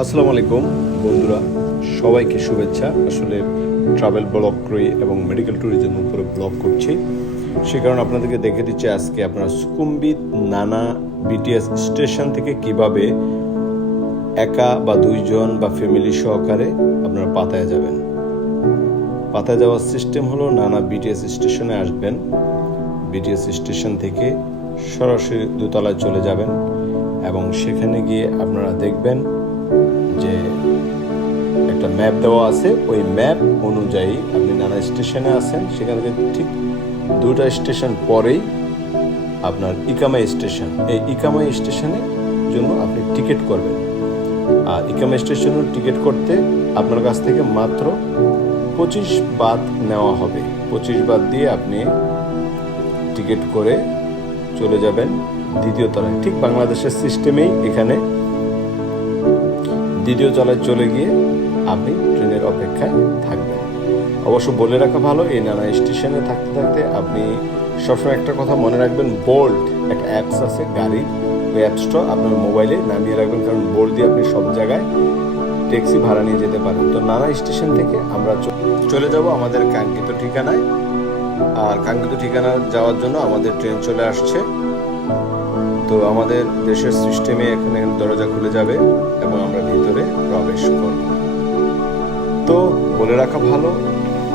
আসসালামু আলাইকুম বন্ধুরা, সবাইকে শুভেচ্ছা। আসলে ট্রাভেল ব্লগ করি এবং মেডিকেল ট্যুরিজম উপরে ব্লগ করছি, সে কারণে আপনাদেরকে দেখে দিচ্ছি আজকে আপনারা সুকুম্বিত নানা বিটিএস স্টেশন থেকে কিভাবে একা বা দুইজন বা ফ্যামিলি সহকারে আপনারা পাতায়া যাবেন। পাতায়া যাওয়ার সিস্টেম হলো, নানা বিটিএস স্টেশনে আসবেন, বিটিএস স্টেশন থেকে সরাসরি দোতলায় চলে যাবেন এবং সেখানে গিয়ে আপনারা দেখবেন যে একটা ম্যাপ দেওয়া আছে। ওই ম্যাপ অনুযায়ী আপনি নানা স্টেশনে আছেন, সেখান থেকে ঠিক দুটা স্টেশন পরেই আপনার ইকামাই স্টেশন। এই ইকামাই স্টেশনের জন্য আপনি টিকিট করবেন। আর ইকামাই স্টেশনের টিকিট করতে আপনার কাছ থেকে মাত্র 25 বাত নেওয়া হবে। 25 বাত দিয়ে আপনি টিকিট করে চলে যাবেন দ্বিতীয় তলায়। ঠিক বাংলাদেশের সিস্টেমেই এখানে দ্বিতীয় তলায় চলে গিয়ে আপনি ট্রেনের অপেক্ষায় থাকবেন। অবশ্য বলে রাখা ভালো, এই নানা স্টেশনে থাকতে থাকতে আপনি সবসময় একটা কথা মনে রাখবেন, বোল্ট একটা অ্যাপস আছে গাড়ির, ওই অ্যাপসটা আপনার মোবাইলে নামিয়ে রাখবেন, কারণ বোল্ট দিয়ে আপনি সব জায়গায় ট্যাক্সি ভাড়া নিয়ে যেতে পারেন। তো নানা স্টেশন থেকে আমরা চলে যাব আমাদের কাঙ্ক্ষিত ঠিকানায়। আর কাঙ্ক্ষিত ঠিকানা যাওয়ার জন্য আমাদের ট্রেন চলে আসছে। তো আমাদের দেশের সিস্টেমে এখানে দরজা খুলে যাবে এবং আমরা ভিতরে প্রবেশ করব। তো বলে রাখা ভালো,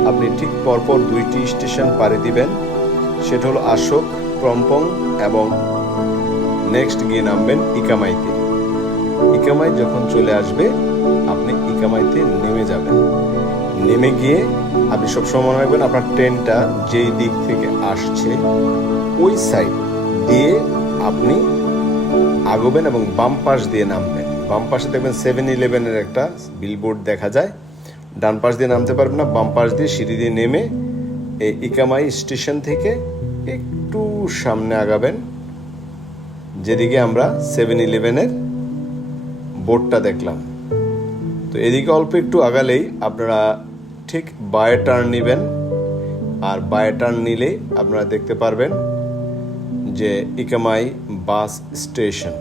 আপনি ঠিক পরপর 2টি স্টেশন পাড়ি দিবেন, সেটা হলো আশোক, প্রম্পং এবং নেক্সট গিয়ে নামবেন ইকামাইতে। ইকামাই যখন চলে আসবে আপনি ইকামাইতে নেমে যাবেন। নেমে গিয়ে আপনি সবসময় মনে রাখবেন আপনার ট্রেনটা যেই দিক থেকে আসছে ওই সাইড দিয়ে আপনি আগবেন এবং বাম পাশ দিয়ে নামবেন। বাম পাশে দেখবেন 7-Eleven-এর একটা বিলবোর্ড দেখা যায়। ডান পাশ দিয়ে নামতে পারবেন না, বাম পাশ দিয়ে সিঁড়ি দিয়ে নেমে এই ইকামাই স্টেশন থেকে একটু সামনে আগাবেন, যেদিকে আমরা 7-Eleven-এর বোর্ডটা দেখলাম। তো এদিকে অল্প একটু আগালেই আপনারা ঠিক বায়ে টার্ন নেবেন। আর বায়ে টার্ন নিলেই আপনারা দেখতে পারবেন যে ইকামাই বাস স্টেশন।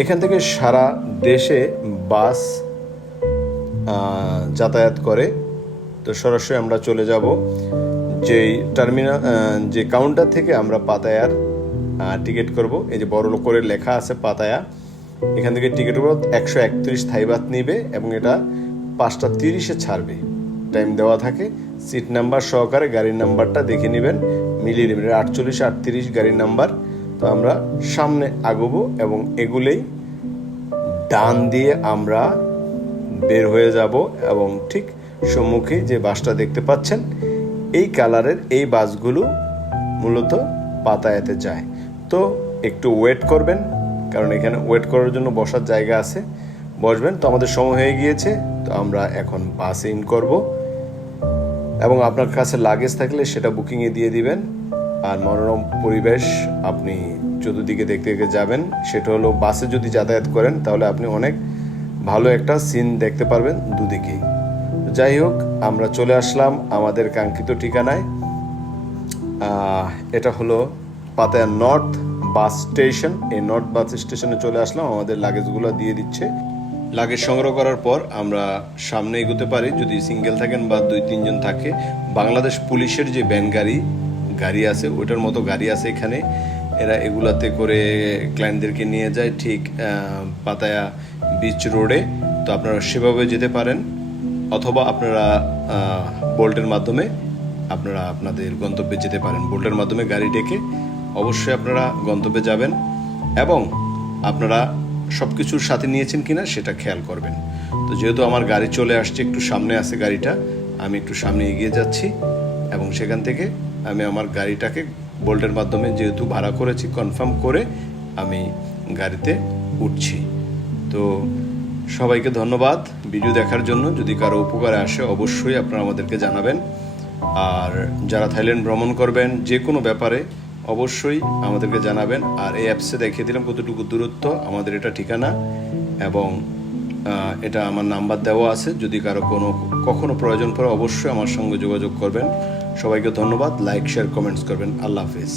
এখান থেকে সারা দেশে বাস যাতায়াত করে। তো সরাসরি আমরা চলে যাব যেই টার্মিনাল, যে কাউন্টার থেকে আমরা পাতায়ার টিকিট করব। এই যে বড় করে লেখা আছে পাতায়া, এখান থেকে টিকিট করব। 131 থাই বাত নিবে এবং এটা 5:30-এ ছাড়বে, টাইম দেওয়া থাকে। সিট নাম্বার সহকারে গাড়ির নাম্বারটা দেখে নেবেন, মিলিয়ে নেবেন। 48-38 গাড়ির নাম্বার। তো আমরা সামনে আগাবো এবং এগুলোই ডান দিয়ে আমরা বের হয়ে যাব এবং ঠিক সম্মুখে যে বাসটা দেখতে পাচ্ছেন, এই কালারের এই বাসগুলো মূলত পাতায়াতে যায়। তো একটু ওয়েট করবেন, কারণ এখানে ওয়েট করার জন্য বসার জায়গা আছে, বসবেন। তো আমাদের সময় হয়ে গিয়েছে, তো আমরা এখন বাস ইন করব এবং আপনার কাছে লাগেজ থাকলে সেটা বুকিংয়ে দিয়ে দিবেন। আর মনোরম পরিবেশ আপনি চতুর্দিকে দেখতে দেখতে যাবেন। সেটা হলো, বাসে যদি যাতায়াত করেন তাহলে আপনি অনেক ভালো একটা সিন দেখতে পারবেন দুদিকেই। যাই হোক, আমরা চলে আসলাম আমাদের কাঙ্ক্ষিত ঠিকানায়। এটা হলো পাতায়া নর্থ বাস স্টেশন। এই নর্থ বাস স্টেশনে চলে আসলাম, আমাদের লাগেজগুলো দিয়ে দিচ্ছে। লাগেজ সংগ্রহ করার পর আমরা সামনে এগোতে পারি যদি সিঙ্গেল থাকেন বা 2-3 জন থাকে। বাংলাদেশ পুলিশের যে ভ্যান গাড়ি আছে, ওইটার মতো গাড়ি আছে এখানে। এরা এগুলাতে করে ক্লায়েন্টদেরকে নিয়ে যায় ঠিক পাতায়া বিচ রোডে। তো আপনারা সেভাবে যেতে পারেন, অথবা আপনারা বোল্টের মাধ্যমে আপনারা আপনাদের গন্তব্যে যেতে পারেন। বোল্টের মাধ্যমে গাড়ি ডেকে অবশ্যই আপনারা গন্তব্যে যাবেন এবং আপনারা সব কিছুর সাথে নিয়েছেন কিনা সেটা খেয়াল করবেন। তো যেহেতু আমার গাড়ি চলে আসছে, একটু সামনে আছে গাড়িটা, আমি একটু সামনে এগিয়ে যাচ্ছি এবং সেখান থেকে আমি আমার গাড়িটাকে বোল্টের মাধ্যমে যেহেতু ভাড়া করেছি কনফার্ম করে আমি গাড়িতে উঠছি। তো সবাইকে ধন্যবাদ ভিডিও দেখার জন্য। যদি কারো উপকারে আসে অবশ্যই আপনারা আমাদেরকে জানাবেন। আর যারা থাইল্যান্ড ভ্রমণ করবেন যে কোনো ব্যাপারে অবশ্যই আমাদেরকে জানাবেন। আর এই অ্যাপসে দেখিয়ে দিলাম কতটুকু দূরত্ব, আমাদের এটা ঠিকানা এবং এটা আমার নাম্বার দেওয়া আছে। যদি কারো কখনো প্রয়োজন পড়ে অবশ্যই আমার সঙ্গে যোগাযোগ করবেন। সবাইকে ধন্যবাদ, লাইক শেয়ার কমেন্টস করবেন। আল্লাহ হাফেজ।